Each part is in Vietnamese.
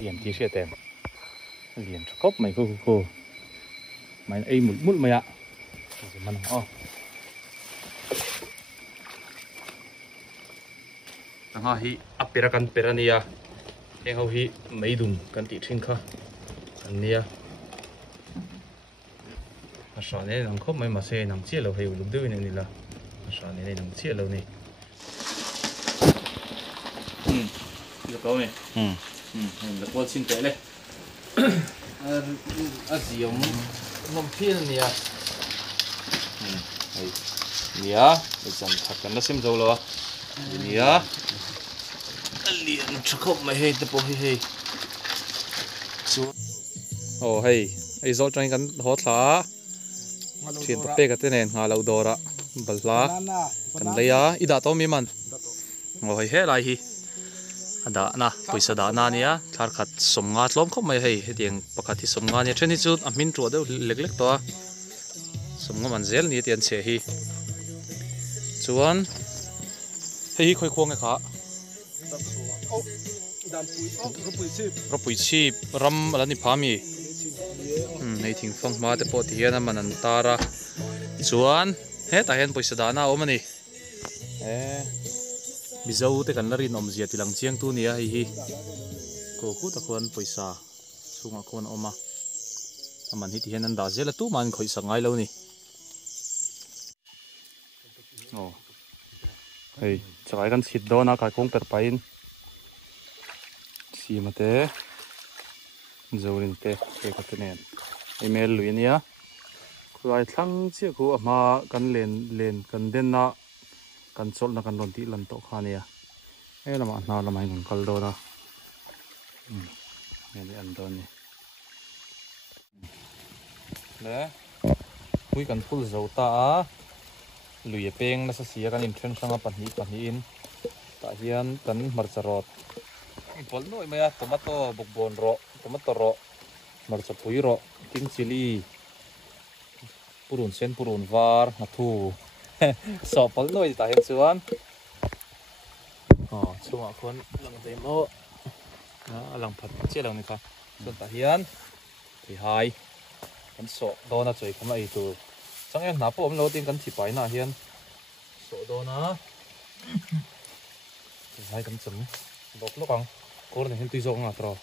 liền tí xe tem liền cho cốc mày cô mày ấy một mút mày ạ rồi mà nó ha hi apirakan perania em hầu hi mấy đùng cần tị trên kha anh nia sao này nằm khóc mấy mà xe nằm chia lâu hay lúc đôi này là sao này nằm chia lâu này được không này được quá xin tệ đấy gì ông mong phiền nia nia bây giờ thật cần nó xem dầu rồi nia liền cho khóc mấy hay tập hay hey ai zo trai kan ho thla thin to pe ka te nen nga lo dora balla kan leya ida to mi man hei he lai hi ada na puisa da na nia thar khat somnga tlom khom mai hei hetiang pakhat hi somnga nia theni chu amin tro de lek lek to somnga man zel ni tian che hi chuan hei khoi khong e kha rapui chi ram ala ni phami nei thing phong ma te po ti hian man an tara chuan he ta hen poisa dana omani mizo te kan larin om zia tilang chiang tu nia hi ko ku ta khon poisa chunga khon oma aman hi ti hen an da zela tu man khoi sangai lo ni hei chakai kan sit do na kai kong per pain si mate zorin te ka te nen email luinia kuai thlang chi ku ama kan len kan den na kan chol na kan ron ti lan to khania e lama na lama ngun kal do na ne an do ni le hui kan phul zo ta lui peng na sa sia kan in thren sanga pani in ta hian kan marcharot pol noi maya tomato bukbon ro tomato ro marcha pui ro king chili purun sen purun var na thu so pol noi ta hen chuan chunga khon lang demo lang phat che lang ni kha chuan ta hian thì hai kan so do na choi khama ei tu chang em na po om lo ting kan thi pai na hian so do na thì hai kan chum bok lo kang cô này hiện tuy rộng ngạt rồi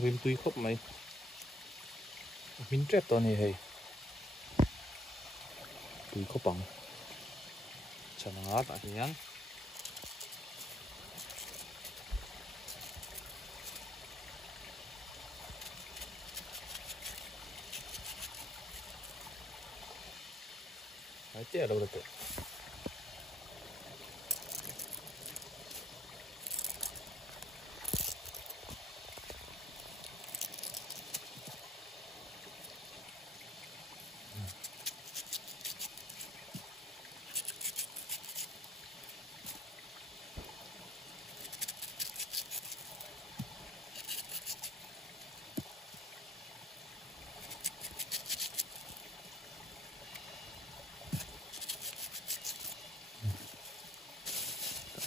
vim tuy khóc mấy mình chết to này hay tuy khóc bằng chả ngã tại hiến chết đâu được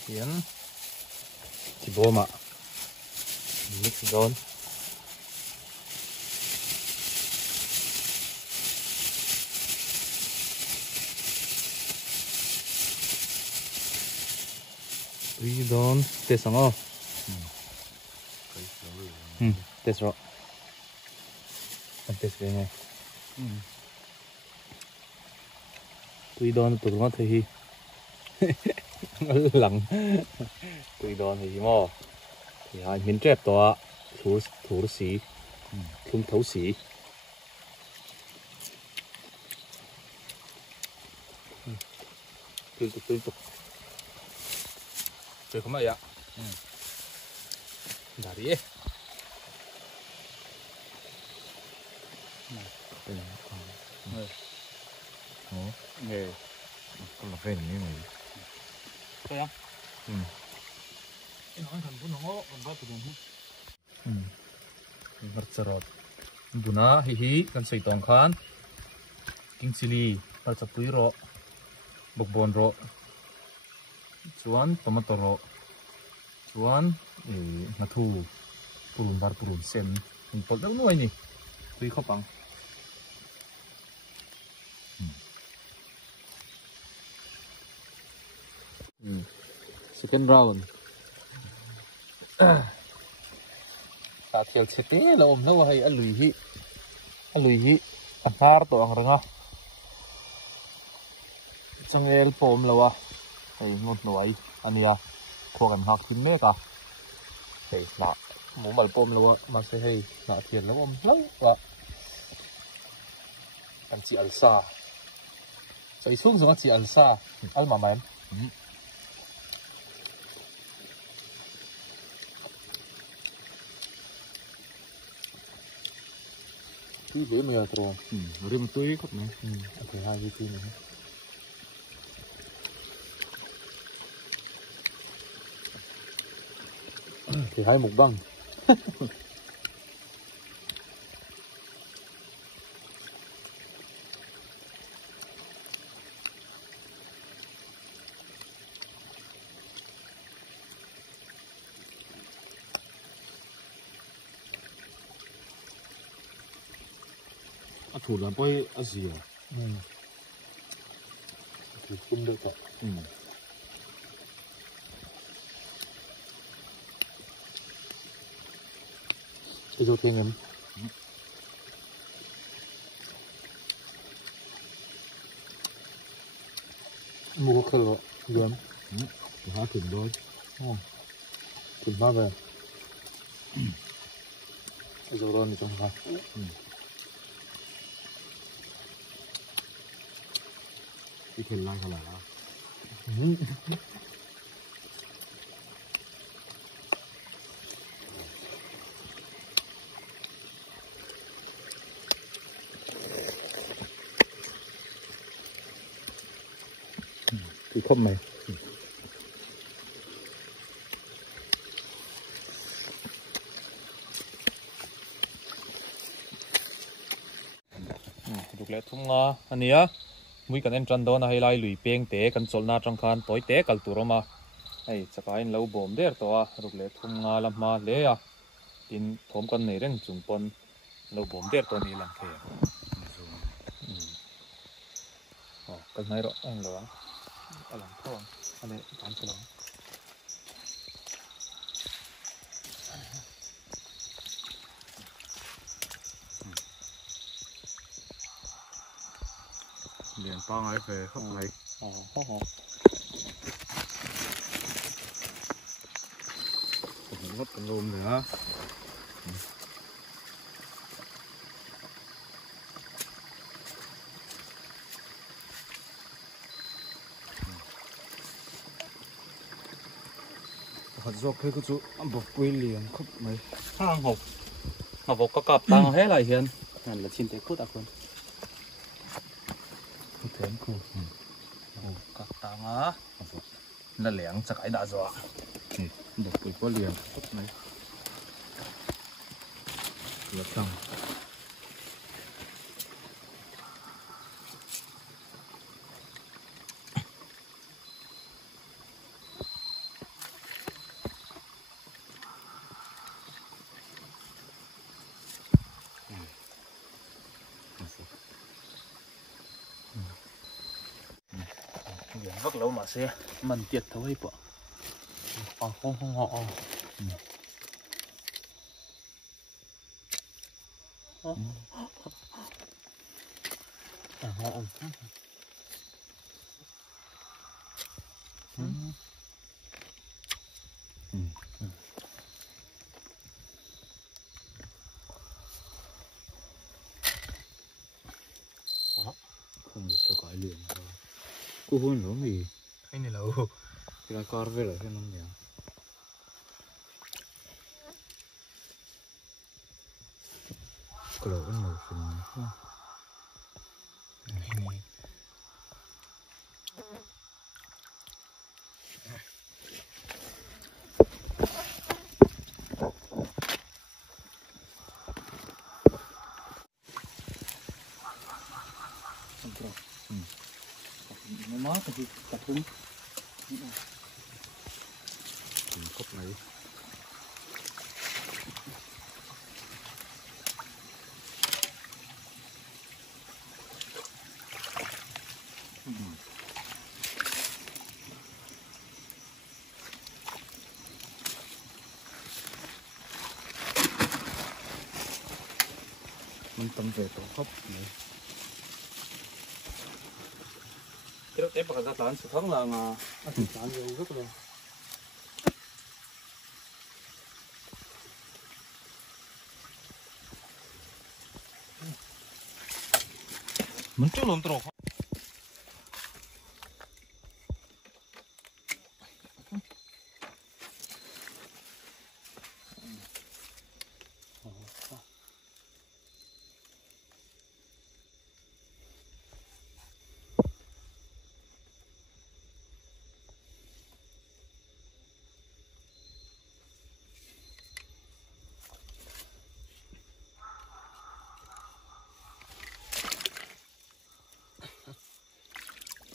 hiến thì bố mà mix zone tùy zone test xong không test rồi test cái này tùy zone tụi nó thì lặng tùy đòn thì mò thì hai miếng trẹp to thủ xí không thấu xí tiếp tục rồi không vậy ạ đã đi nghề con là phê như này thế à? Cái nói thành bún nó còn bao nhiêu đúng vật sờ buna hi kan sei tong khan king chili par chapui ro bốc bồn rộ chuan tomato rộ chuan ngà thu purun bar purun sen mình pot đâu nuôi nè tùy khó bằng second round ta thiêu chết thế là ôm lâu hay ăn lùi hi ăn har to ăn răng chẳng el pom lâu hay ngon nuôi anh ya khoaกันหัก tin mẹ cả hay nọ muốn bal pom lâu mà sẽ hay nọ thiền lâu ôm lâu và anh chị ăn sa sai xuống rồi chị ăn sa ăn mà mày tí bữa mưa rồi rồi một túi cốt này ok hai cái túi này thì hai một băng thủ là bơi ở gì à? Thì không được cả. Cái dâu thêm em. Mua cái khờ luôn. Thì há thịt đôi. Thịt ba về. Cái dâu đôi này trong hả? Cái thịt lai hay là thì không mày được lẽ thùng anh nhá mũi cần em trần đó là hay lai lùi beng té cần chọn na trong khan tối té cần tụ mà ai chắc cái lâu bom đấy to được lẽ thùng làm mà lẽ tin thom con này đang dùng pon lâu bom đấy to này làm thế cái này rồi anh rồi làm thôi anh ấy bán cho nó liền bao ngày về không ngày không mất con lôm nữa hạt dọc cái chỗ ăn bột quê liền khóc mấy hang hộp hộp có cặp tăng hết lại hiện là xin thấy cút à con thế cool cặp tăng á là lẻng chắc cái đã rồi bột quê có liền khóc mấy là tăng vắt lâu mà xe mình tiệt thôi bỏ không họ không được sao cái liền cô hôn lắm gì cái này là cái là con về lại cái nông nhà cái lỗ nó phình này nó mát thì tập trung cốc này mình tâm về tổ khóc này cái đó ép vào cái tán sự thắng là tán nhiều rất là mình chưa làm trộn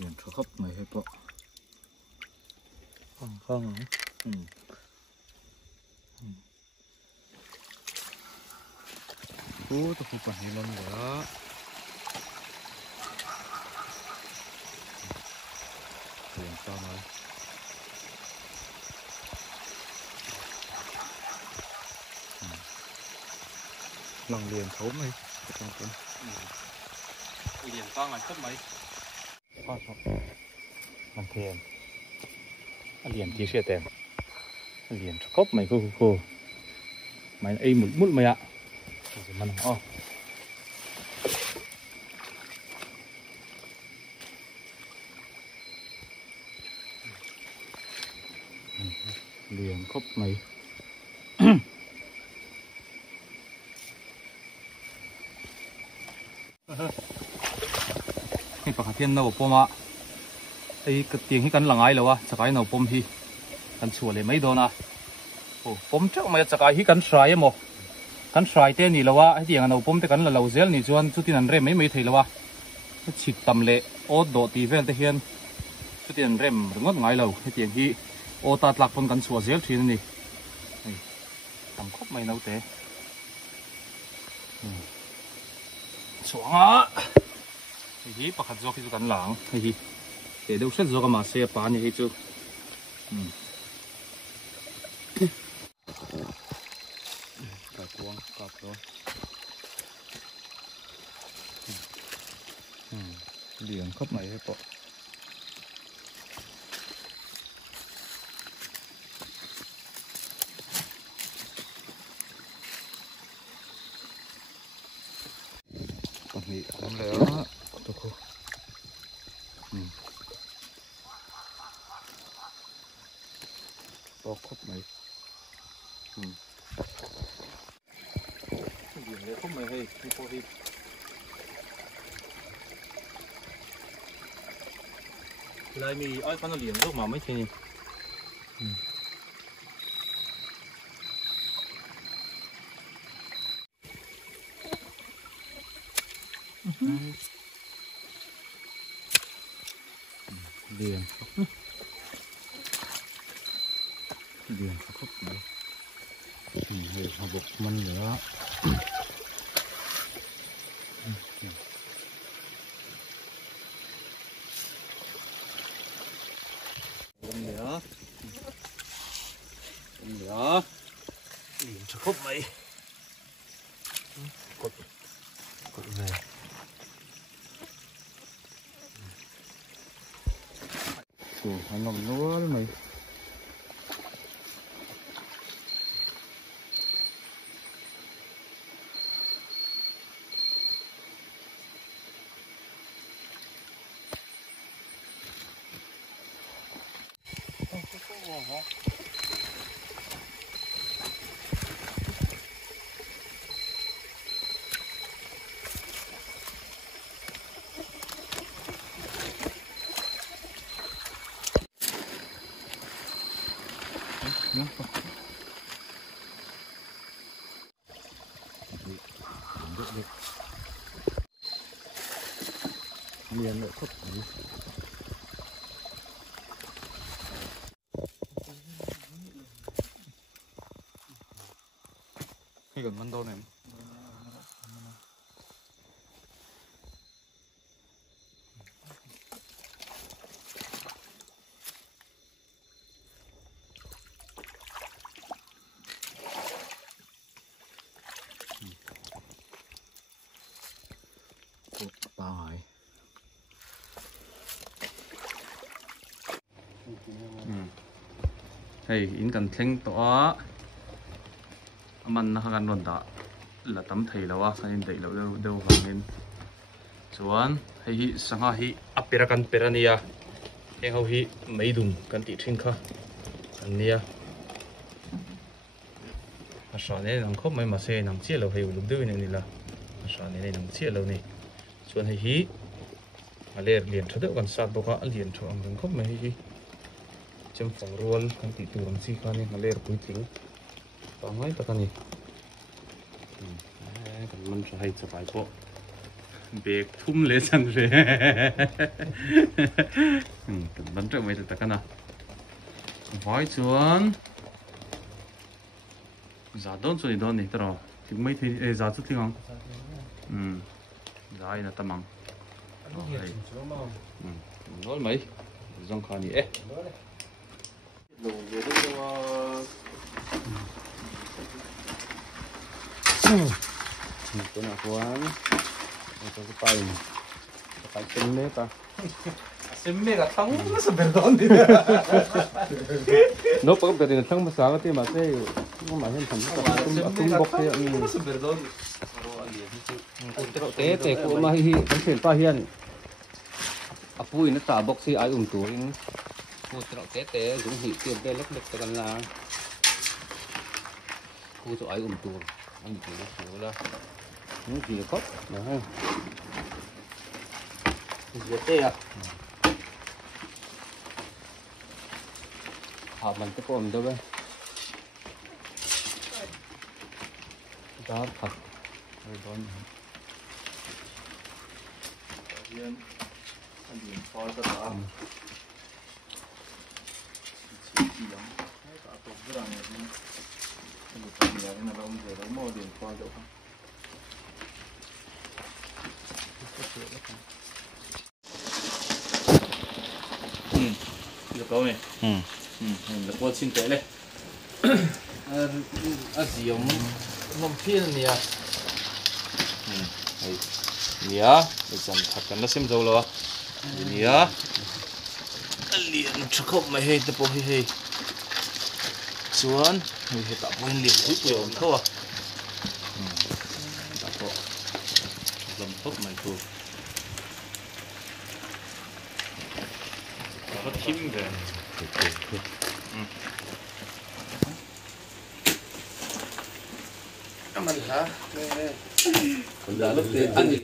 tiền cho hấp này hay bộ không không tôi không phải lần nữa tiền sao này lần liền thấu này trong cơn liền to ngày cấp mấy conมันเทียนเหรียญที่เชื่อแต่เหรียญครบไหมกูมันไอ้หมุดมุดไหมอะมันอ๋อเหรียญครบไหมนี่ปากเทียนเราปมะไอ้กระเตียงที่กันหลังไงเลยวะจะกลายหนูปมที่กันชัวเลยไม่โดนอ่ะโอ้ปมเจ้ามันจะกลายที่กันสายมั้งกันสายเต้นี่เลยวะไอ้เตียงหนูปมแต่กันเราเซลนี่ชวนชุดที่นั่นเริ่มไม่ถีเลยวะฉีดตำเละโอ๊ตโดดตีเฟลเทียนชุดที่นั่นเริ่มงดไงเราไอ้เตียงที่โอ๊ตตัดหลักปนกันชัวเซลทีนี่ตั้งครบไม่เอาแต่สวงอ่ะไอ้ที่ปากขัดจอกที่สุดกันหลังไอ้ที่เดี๋ยวเสร็จจอกมาเสียปานนี่ให้จูกัดตัวกัดตัวเหลี่ยมครบไหมให้ปะตอนนี้ทำแล้วนะทุกคนตอกครบไหมเหลี่ยมเลยครบไหมให้ที่พอดีเลยมีอ้อยฟันเหลี่ยมลูกมาไม่ใช่นี่เหลี่ยมเหลี่ยมครบไหมเฮ้ยระบบมันเหลือเหลือเหลี่ยมจะครบไหมกดเลยโอ้หันลมนัวเลยไหมเรียนเลยครบ gần mình đâu này bài hey in cần theng to mình hàng gần đó là tấm thầy lâu á anh đẩy lâu đâu đâu hàng nên chuan hey sang hi apera kan perania em hầu hi mấy đùng kan tị thiên kha anh nia sao này nắng khóc mấy mà xe nắng chia lâu hay lúc đôi này là sao này nắng chia lâu này chuan hey hi lên liền cho đỡ còn sát bốc á liền cho ông nắng khóc mấy hi chấm phẳng ruột kan tị tu làm gì khan này lên cuối tiếng còn mấy ta này còn mình sẽ hay chụp bài bộ bẹt thum lên sang rồi còn mình trước mấy ta cái nào vói chuan giá đón rồi đón này tao thì mấy thì giá chút thì không giá này tao mang nói mấy dòng khan này ấy Ito na kuhan. Ito sa pain. Pain na ito. Asim ka thang sa berdon din. No, pag pwede na thang masala ti masay. Mo mahin tham. Atum bok ti sa berdon. Te ko mahi kansen pa hian. Apuy na tabok si ay turin. Putra te dung hi ti de lek lek kan la. Ku so ay tur. Anh chỉ nó sửa ra những gì có là hay dễ tê à học mình cái con đâu đây đó thật rồi đó anh nhìn coi cho ta chỉ lắm cả tổ cái này một nhà cái nào ông về đóng mò điện qua được không? Được rồi. Được qua xin tế này. Gì ông mông thiên nè. Nè, bây giờ thật cần nó xem dầu rồi. Nè. Liền cho không mày hay tập bộ hay. Chuan mình sẽ tạo nguyên liệu giúp nhiều thôi tạo bộ dầm thuốc mày thôi nó chim về mình hả còn giờ lúc tiền ăn gì